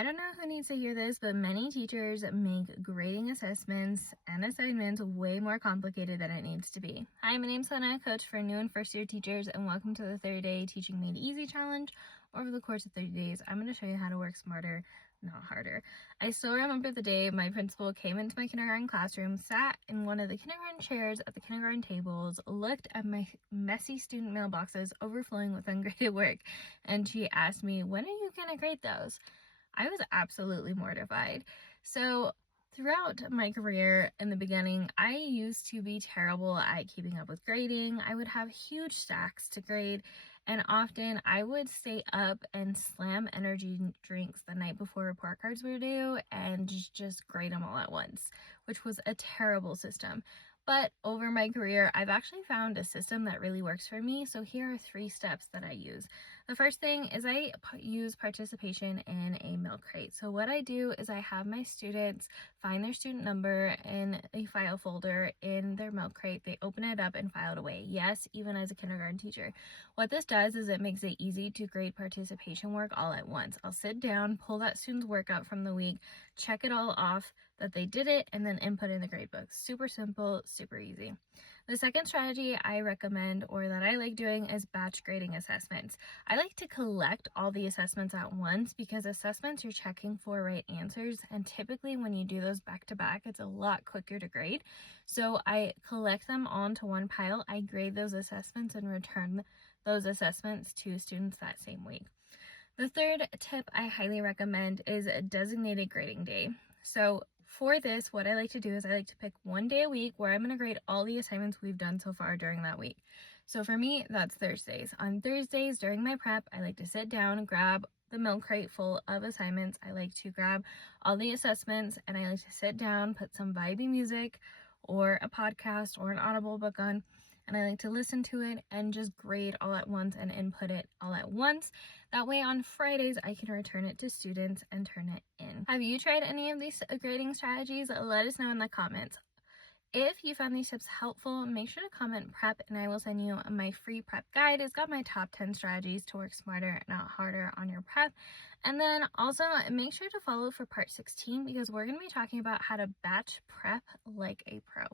I don't know who needs to hear this, but many teachers make grading assessments and assignments way more complicated than it needs to be. Hi, my name's Hannah, coach for new and first year teachers, and welcome to the 30 Day Teaching Made Easy challenge. Over the course of 30 days, I'm going to show you how to work smarter, not harder. I still remember the day my principal came into my kindergarten classroom, sat in one of the kindergarten chairs at the kindergarten tables, looked at my messy student mailboxes overflowing with ungraded work, and she asked me, "When are you going to grade those?" I was absolutely mortified. So throughout my career in the beginning, I used to be terrible at keeping up with grading. I would have huge stacks to grade, and often I would stay up and slam energy drinks the night before report cards were due and just grade them all at once, which was a terrible system. But over my career, I've actually found a system that really works for me. So here are 3 steps that I use. The first thing is I use participation in a milk crate. So what I do is I have my students find their student number in a file folder in their milk crate. They open it up and file it away. Yes, even as a kindergarten teacher. What this does is it makes it easy to grade participation work all at once. I'll sit down, pull that student's work out from the week, check it all off that they did it, and then input in the gradebook. Super simple, super easy. The second strategy I recommend, or that I like doing, is batch grading assessments. I like to collect all the assessments at once because assessments you're checking for right answers, and typically when you do those back to back, it's a lot quicker to grade. So I collect them onto one pile. I grade those assessments and return those assessments to students that same week. The third tip I highly recommend is a designated grading day. So for this, what I like to do is I like to pick one day a week where I'm going to grade all the assignments we've done so far during that week. So for me, that's Thursdays. On Thursdays during my prep, I like to sit down, grab the milk crate full of assignments. I like to grab all the assessments, and I like to sit down, put some vibey music or a podcast or an Audible book on, and I like to listen to it and just grade all at once and input it all at once. That way on Fridays, I can return it to students and turn it in. Have you tried any of these grading strategies? Let us know in the comments. If you found these tips helpful, make sure to comment prep and I will send you my free prep guide. It's got my top 10 strategies to work smarter, not harder on your prep. And then also make sure to follow for part 16 because we're going to be talking about how to batch prep like a pro.